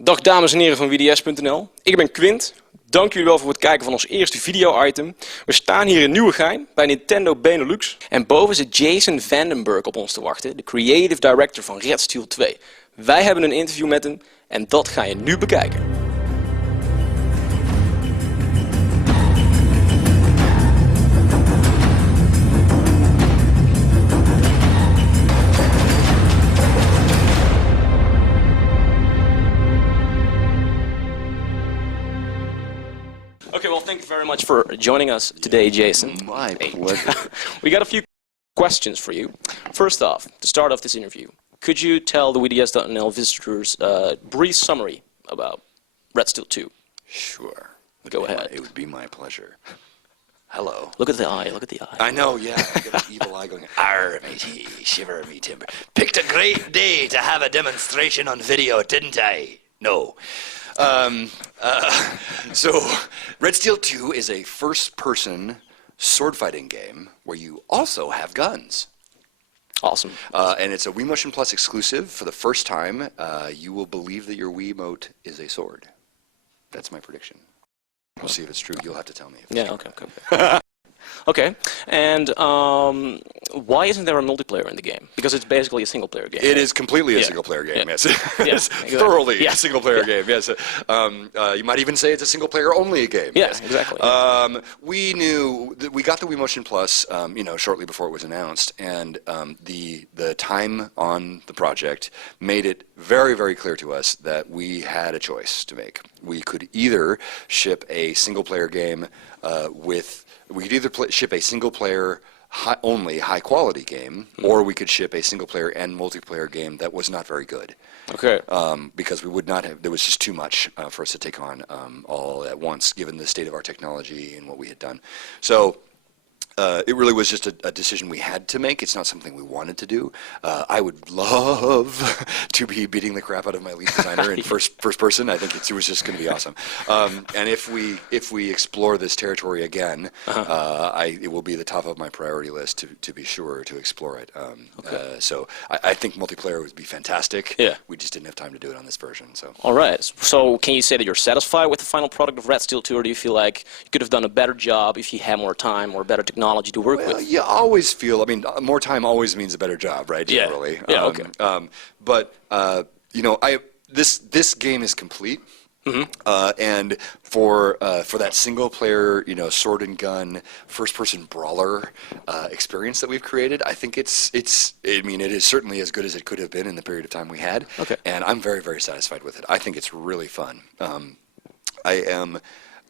Dag dames en heren van VDS.nl. Ik ben Quint. Dank jullie wel voor het kijken van ons eerste video-item. We staan hier in Nieuwegein bij Nintendo Benelux. En boven zit Jason VandenBerghe op ons te wachten, de Creative Director van Red Steel 2. Wij hebben een interview met hem en dat ga je nu bekijken. Okay, well, thank you very much for joining us today, Jason. My pleasure. We got a few questions for you. First off, to start off this interview, could you tell the VDS.nl visitors a brief summary about Red Steel 2? Sure. Go ahead. It would be my pleasure. Hello. Look at the eye, look at the eye. I know, yeah. I got an evil eye going, arr, matey, shiver me timber. Picked a great day to have a demonstration on video, didn't I? No. So, Red Steel 2 is a first-person sword-fighting game where you also have guns. Awesome. And it's a Wii Motion Plus exclusive. For the first time, you will believe that your Wiimote is a sword. That's my prediction. We'll see if it's true. You'll have to tell me. Yeah, okay. Okay, and why isn't there a multiplayer in the game? Because it's basically a single-player game. It is completely a single-player game, yes. Yes, thoroughly a single-player game, yes. You might even say it's a single-player-only game. Yes, exactly. We knew that we got the Wii Motion Plus, shortly before it was announced, and the time on the project made it very, very clear to us that we had a choice to make. We could either ship a single-player game we could either ship a single-player only high-quality game, or we could ship a single-player and multiplayer game that was not very good. Okay. Because we would not have, there was just too much for us to take on all at once, given the state of our technology and what we had done. So it really was just a decision we had to make. It's not something we wanted to do. I would love to be beating the crap out of my lead designer in first person. I think it was just going to be awesome. And if we explore this territory again, it will be the top of my priority list to be sure to explore it. So I think multiplayer would be fantastic. Yeah. We just didn't have time to do it on this version. So. All right. So can you say that you're satisfied with the final product of Red Steel 2, or do you feel like you could have done a better job if you had more time or better technology to work with? You always feel, more time always means a better job, right, generally. Yeah, okay. But, this game is complete. And for that single-player, sword and gun, first-person brawler experience that we've created, I think it is certainly as good as it could have been in the period of time we had. Okay. And I'm very, very satisfied with it. I think it's really fun. I am.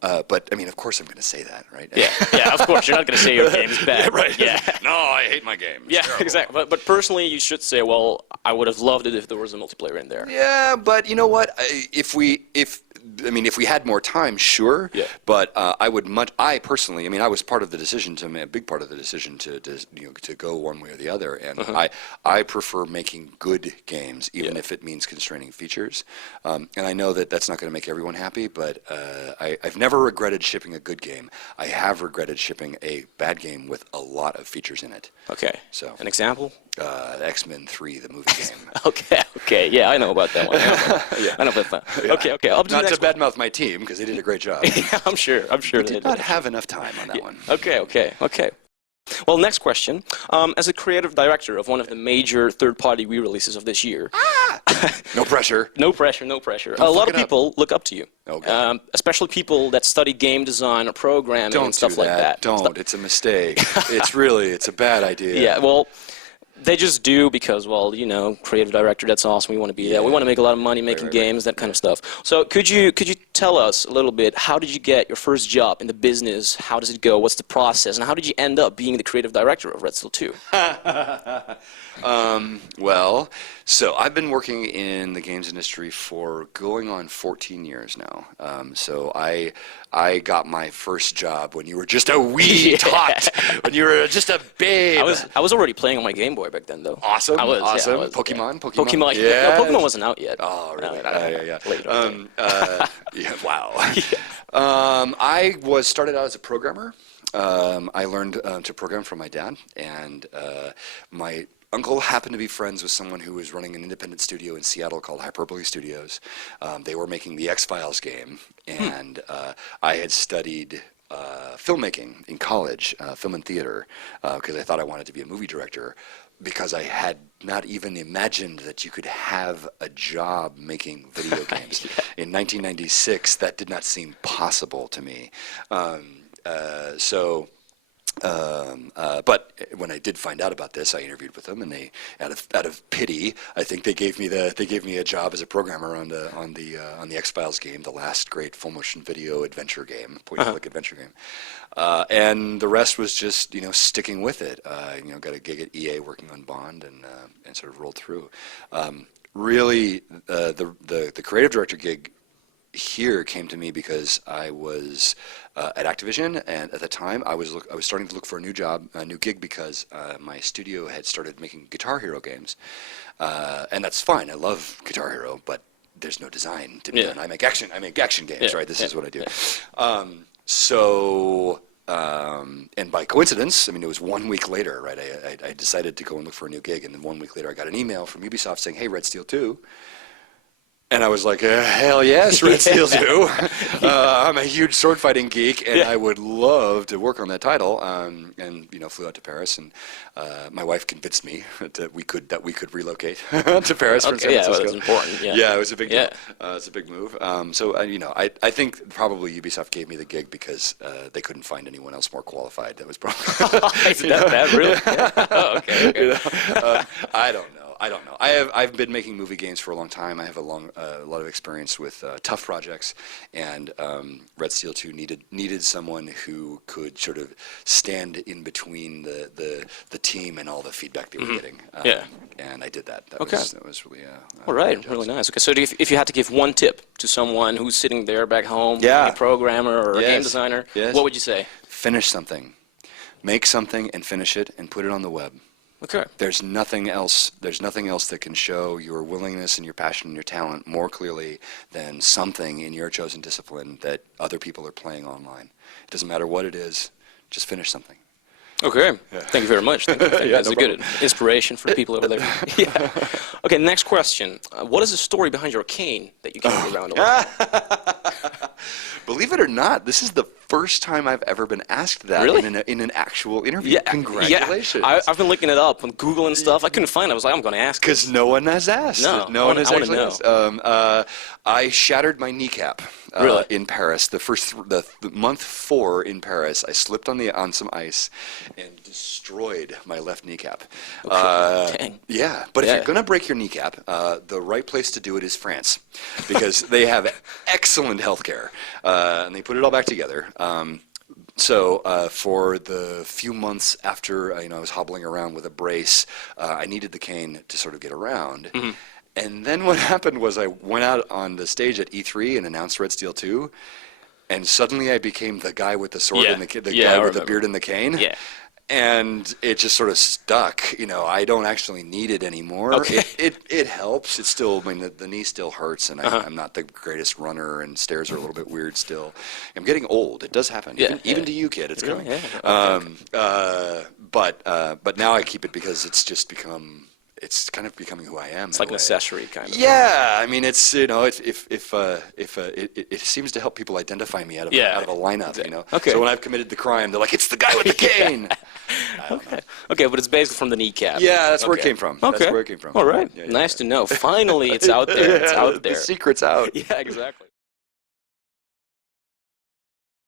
But of course I'm going to say that, right? Yeah, of course. You're not going to say your game is bad. Yeah, right. Yeah. No, I hate my game. It's terrible. Exactly. But personally, you should say, well, I would have loved it if there was a multiplayer in there. Yeah, but you know what? If we had more time, sure. Yeah. But I personally, I was part of the decision a big part of the decision to go one way or the other, and I prefer making good games, even if it means constraining features. And I know that that's not going to make everyone happy, but I've never regretted shipping a good game. I have regretted shipping a bad game with a lot of features in it. Okay. So an example? X-Men 3, the movie game. Okay. Yeah, I know about that one. Yeah. I know about that. Yeah. Okay. Up to Not the to next badmouth my team, because they did a great job. Yeah, I'm sure. We did not have enough time on that one. Okay. Well, next question. As a creative director of one of the major third-party Wii releases of this year. No pressure. No pressure. Don't a lot of fuck it people look up to you. Okay. Especially people that study game design or programming and stuff like that. Don't. It's a mistake. It's a bad idea. Yeah, well, they just do because, well, creative director, that's awesome. We want to be there. We want to make a lot of money making games, that kind of stuff. So could you tell us a little bit, how did you get your first job in the business? How does it go? What's the process? And how did you end up being the creative director of Red Steel 2? Well, so I've been working in the games industry for going on 14 years now. So I got my first job when you were just a wee tot, when you were just a babe. I was already playing on my Game Boy back then, though. Awesome. I was. Pokemon. Yeah. No, Pokemon wasn't out yet. Oh, really? Yeah. Later. Yeah. Wow. I started out as a programmer. I learned to program from my dad, and uncle happened to be friends with someone who was running an independent studio in Seattle called Hyperbole Studios. They were making the X-Files game, and I had studied filmmaking in college, film and theater, because I thought I wanted to be a movie director, because I had not even imagined that you could have a job making video games. In 1996, that did not seem possible to me. But when I did find out about this, I interviewed with them, and they, out of pity, I think they gave me a job as a programmer on the X-Files game, the last great full motion video adventure game, point-and-click adventure game, and the rest was just sticking with it. Got a gig at EA working on Bond, and sort of rolled through. Really, the creative director gig here came to me because I was at Activision, and at the time I was starting to look for a new job, a new gig, because my studio had started making Guitar Hero games, and that's fine. I love Guitar Hero, but there's no design to be done. I make action games, right? This is what I do. And by coincidence, I mean, it was 1 week later, right? I decided to go and look for a new gig, and then 1 week later I got an email from Ubisoft saying, "Hey, Red Steel 2." And I was like, hell yes, Red Steel 2. I'm a huge sword fighting geek, and I would love to work on that title. And flew out to Paris, and my wife convinced me that we could relocate to Paris from San Francisco. Yeah, that was important. Yeah, it was a big deal. It's a big move. I think probably Ubisoft gave me the gig because they couldn't find anyone else more qualified. That was probably. Is that bad, really? Yeah. Oh, okay. I don't know. I've been making movie games for a long time. I have a lot of experience with tough projects, and Red Steel 2 needed someone who could sort of stand in between the team and all the feedback they were getting. And I did that. That was really all right, really nice. Okay, so if you had to give one tip to someone who's sitting there back home, a programmer or a game designer, what would you say? Finish something. Make something and finish it and put it on the web. Okay. There's nothing else that can show your willingness and your passion and your talent more clearly than something in your chosen discipline that other people are playing online. It doesn't matter what it is, just finish something. Okay. Yeah. Thank you very much. That's a good inspiration for people over there. Okay, next question. What is the story behind your cane that you carry around a lot? Believe it or not, this is the first time I've ever been asked that in an actual interview. Yeah, congratulations. Yeah. I've been looking it up on Google and stuff. I couldn't find it. I was like, I'm going to ask. Because no one has asked. No one has actually asked. I shattered my kneecap in Paris. The month 4 in Paris, I slipped on some ice and destroyed my left kneecap. Dang. Yeah, but if you're going to break your kneecap, the right place to do it is France, because they have excellent health care, and they put it all back together. So for the few months after I was hobbling around with a brace, I needed the cane to sort of get around. Mm-hmm. And then what happened was I went out on the stage at E3 and announced Red Steel 2, and suddenly I became the guy with the sword and the guy with the beard and the cane. Yeah. And it just sort of stuck. I don't actually need it anymore. Okay. It helps. It's still, the knee still hurts, and I'm not the greatest runner, and stairs are a little bit weird still. I'm getting old. It does happen. Even to you, kid, it's coming. Yeah. But now I keep it because it's just become. It's kind of becoming who I am. It's like an accessory, kind of. Yeah, I mean, it's it seems to help people identify me out of a lineup. Okay. So when I've committed the crime, they're like, "It's the guy with the cane." Okay, but it's basically from the kneecap. Yeah, that's where it came from. Okay. That's where it came from. All right. Nice to know. Finally, it's out there. It's out there. The secret's out. Yeah, exactly.